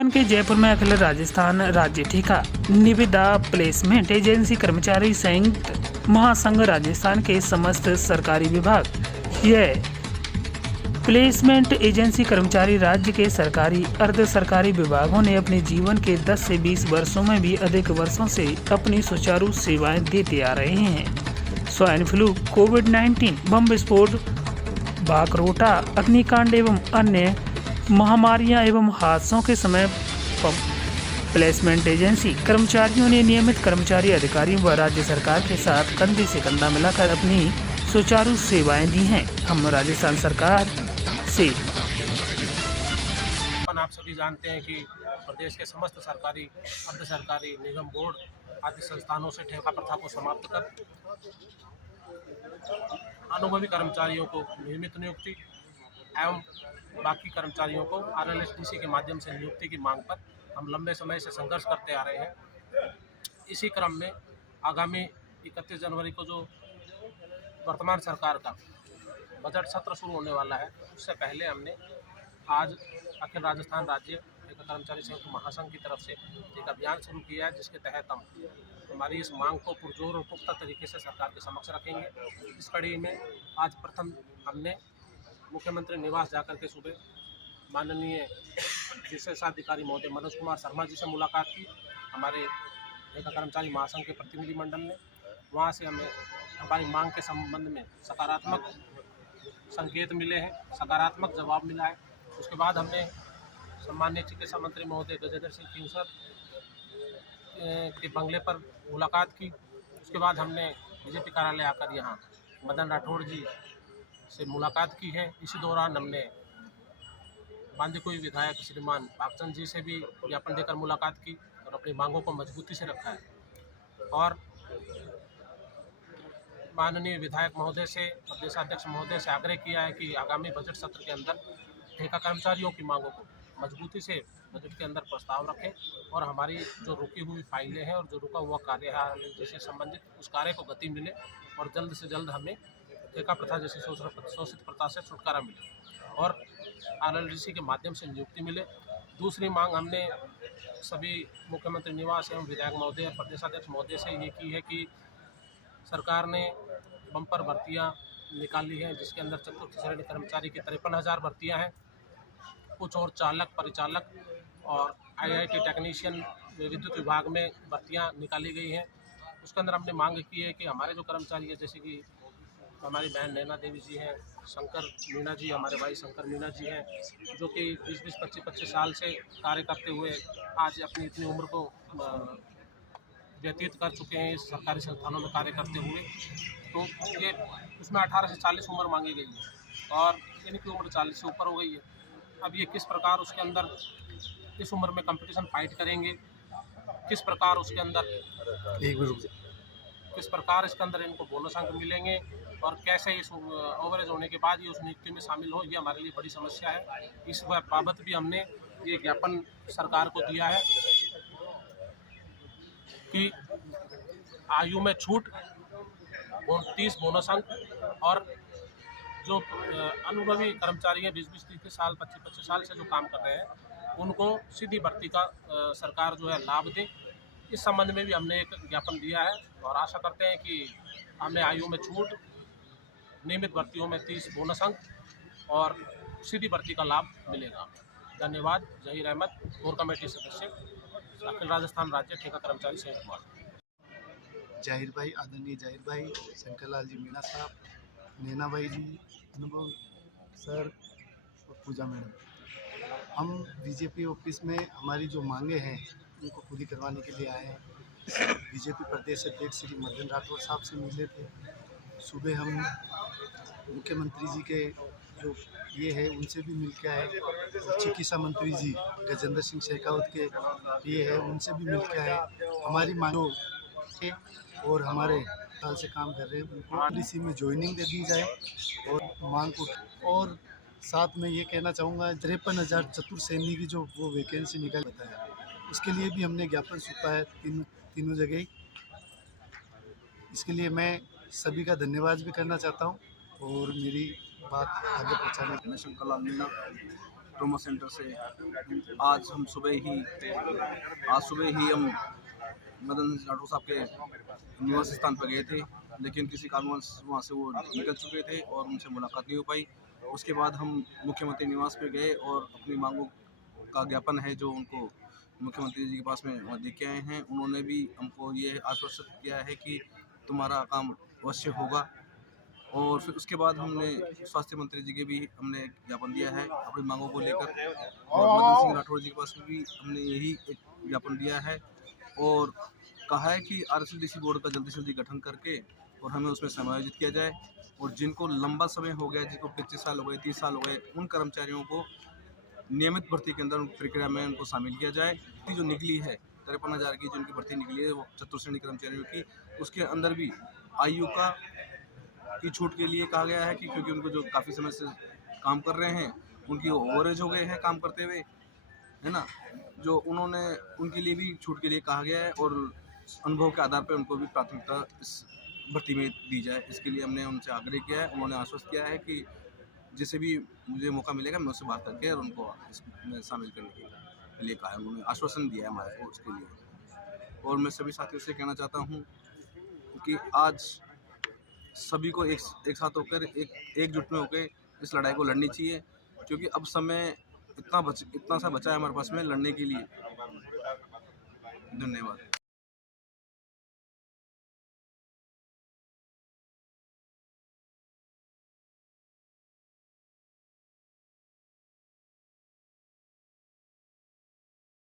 के जयपुर में अखिल राजस्थान राज्य ठेका निविदा प्लेसमेंट एजेंसी कर्मचारी संयुक्त महासंघ राजस्थान के समस्त सरकारी विभाग यह प्लेसमेंट एजेंसी कर्मचारी राज्य के सरकारी अर्ध सरकारी विभागों ने अपने जीवन के 10 से 20 वर्षों में भी अधिक वर्षों से अपनी सुचारू सेवाएं देते आ रहे हैं। स्वाइन फ्लू, कोविड-19, बम विस्फोट, बाकरोटा, अग्निकांड एवं अन्य महामारियां एवं हादसों के समय प्लेसमेंट एजेंसी कर्मचारियों ने नियमित कर्मचारी अधिकारियों व राज्य सरकार के साथ कंधे से कंधा मिलाकर अपनी सुचारू सेवाएं दी हैं। हम राजस्थान सरकार से आप सभी जानते हैं कि प्रदेश के समस्त सरकारी अर्ध सरकारी निगम बोर्ड आदि संस्थानों से ठेका प्रथा को समाप्त कर अनुभवी कर्मचारियों को नियमित नियुक्ति एवं बाकी कर्मचारियों को RLSDC के माध्यम से नियुक्ति की मांग पर हम लंबे समय से संघर्ष करते आ रहे हैं। इसी क्रम में आगामी 31 जनवरी को जो वर्तमान सरकार का बजट सत्र शुरू होने वाला है, उससे पहले हमने आज अखिल राजस्थान राज्य ठेका कर्मचारी संयुक्त महासंघ की तरफ से एक अभियान शुरू किया है, जिसके तहत हम हमारी इस मांग को पुरजोर और पुख्ता तरीके से सरकार के समक्ष रखेंगे। इस कड़ी में आज प्रथम हमने मुख्यमंत्री निवास जाकर के सुबह माननीय विशेषाधिकारी महोदय मनोज कुमार शर्मा जी से मुलाकात की। हमारे ठेका कर्मचारी महासंघ के प्रतिनिधि मंडल ने वहाँ से हमें हमारी मांग के संबंध में सकारात्मक संकेत मिले हैं, सकारात्मक जवाब मिला है। उसके बाद हमने सम्माननीय चिकित्सा मंत्री महोदय गजेंद्र सिंह किंसर के बंगले पर मुलाकात की। उसके बाद हमने बीजेपी कार्यालय आकर यहाँ मदन राठौड़ जी से मुलाकात की है। इसी दौरान हमने बांदीकुई विधायक श्रीमान भागचंद जी से भी ज्ञापन देकर मुलाकात की और अपनी मांगों को मजबूती से रखा है। और माननीय विधायक महोदय से, प्रदेशाध्यक्ष महोदय से आग्रह किया है कि आगामी बजट सत्र के अंदर ठेका कर्मचारियों की मांगों को मजबूती से बजट के अंदर प्रस्ताव रखें और हमारी जो रुकी हुई फाइलें हैं और जो रुका हुआ कार्य है जिससे संबंधित उस कार्य को गति मिले और जल्द से जल्द हमें ठेका प्रथा जैसी शोषित प्रथा से छुटकारा मिले और RLDC के माध्यम से नियुक्ति मिले। दूसरी मांग हमने सभी मुख्यमंत्री निवास एवं विधायक महोदय और प्रदेशाध्यक्ष महोदय से ये की है कि सरकार ने बम्पर भर्तियां निकाली हैं, जिसके अंदर चतुर्थ श्रेणी कर्मचारी की 53,000 भर्तियां हैं। कुछ और चालक, परिचालक और IIT टेक्नीशियन विद्युत विभाग में भर्तियां निकाली गई हैं। उसके अंदर हमने मांग की है कि हमारे जो कर्मचारी हैं, जैसे कि हमारी बहन नैना देवी जी हैं, शंकर मीणा जी, हमारे भाई शंकर मीणा जी हैं, जो कि 20-20, 25-25 साल से कार्य करते हुए आज अपनी इतनी उम्र को व्यतीत कर चुके हैं इस सरकारी संस्थानों में कार्य करते हुए। तो ये उसमें 18 से 40 उम्र मांगी गई है और इनकी उम्र 40 से ऊपर हो गई है। अब ये किस प्रकार उसके अंदर इस उम्र में कंपटीशन फाइट करेंगे, किस प्रकार उसके अंदर किस प्रकार इसके अंदर इनको बोनस अंक मिलेंगे और कैसे इस ओवरेज होने के बाद ये उस नियुक्ति में शामिल हो, ये हमारे लिए बड़ी समस्या है। इस बाबत भी हमने ये ज्ञापन सरकार को दिया है कि आयु में छूट, 30 बोनस अंक और जो अनुभवी कर्मचारी हैं 20-20 साल, 25-25 साल से जो काम कर रहे हैं, उनको सीधी भर्ती का सरकार जो है लाभ दे। इस संबंध में भी हमने एक ज्ञापन दिया है और आशा करते हैं कि हमें आयु में छूट, नियमित भर्तियों में 30 बोनस अंक और सीधी भर्ती का लाभ मिलेगा। धन्यवाद। जहीर अहमद, कोर कमेटी सदस्य, अखिल राजस्थान राज्य ठेका कर्मचारी संयुक्त महासंघ। जाहिर भाई, आदरणीय जाहिर भाई, शंकरलाल जी मीणा साहब, नैना भाई जी, अनुभव सर और पूजा मैडम, हम बीजेपी ऑफिस में हमारी जो मांगे हैं उनको पूरी करवाने के लिए आए हैं। बीजेपी प्रदेश अध्यक्ष श्री मदन राठौड़ साहब से मिले थे। सुबह हम मुख्यमंत्री जी के जो ये है उनसे भी मिल के आए। चिकित्सा मंत्री जी गजेंद्र सिंह शेखावत के ये है, उनसे भी मिल के आए। हमारी मांगों और हमारे साल से काम कर रहे हैं उनको RLDC में ज्वाइनिंग दे दी जाए और मांग को। और साथ में ये कहना चाहूँगा 53,000 चतुर्थ श्रेणी की जो वो वैकेंसी निकाल बताया, उसके लिए भी हमने ज्ञापन सौंपा है तीनों जगह ही। इसके लिए मैं सभी का धन्यवाद भी करना चाहता हूँ और मेरी बात आगे पहुँचाने शंकरलाल मीणा, ट्रॉमा सेंटर से आज सुबह ही हम मदन राठौर साहब के निवास स्थान पर गए थे, लेकिन किसी कारणवश वहाँ से वो निकल चुके थे और उनसे मुलाकात नहीं हो पाई। उसके बाद हम मुख्यमंत्री निवास पे गए और अपनी मांगों का ज्ञापन है जो उनको मुख्यमंत्री जी के पास में वहाँ दे के आए हैं। उन्होंने भी हमको ये आश्वस्त किया है कि तुम्हारा काम अवश्य होगा। और फिर उसके बाद हमने स्वास्थ्य मंत्री जी के भी हमने एक ज्ञापन दिया है अपनी मांगों को लेकर, और मदन सिंह राठौर जी के पास में भी हमने यही एक ज्ञापन दिया है और कहा है कि RSLDC बोर्ड का जल्दी से जल्दी गठन करके और हमें उसमें समायोजित किया जाए, और जिनको लंबा समय हो गया, जिनको 25 साल हो गए, 30 साल हो गए, उन कर्मचारियों को नियमित भर्ती के अंदर प्रक्रिया में उनको शामिल किया जाए। जो निकली है 53,000 की जिनकी भर्ती निकली है वो चतुर्श्रेणी कर्मचारियों की, उसके अंदर भी आयु की छूट के लिए कहा गया है कि क्योंकि उनको जो काफ़ी समय से काम कर रहे हैं उनकी ओवरेज हो गए हैं काम करते हुए, है ना, जो उन्होंने उनके लिए भी छूट के लिए कहा गया है और अनुभव के आधार पर उनको भी प्राथमिकता इस भर्ती में दी जाए। इसके लिए हमने उनसे आग्रह किया है। उन्होंने आश्वस्त किया है कि जिसे भी मुझे मौका मिलेगा मैं उससे बात करके और उनको इसमें शामिल करने के लिए कहा है। उन्होंने आश्वासन दिया है हमारे को उसके लिए। और मैं सभी साथियों से कहना चाहता हूँ कि आज सभी को एक साथ होकर एकजुट में होकर इस लड़ाई को लड़नी चाहिए, क्योंकि अब समय इतना सा बचा है हमारे पास में लड़ने के लिए। धन्यवाद।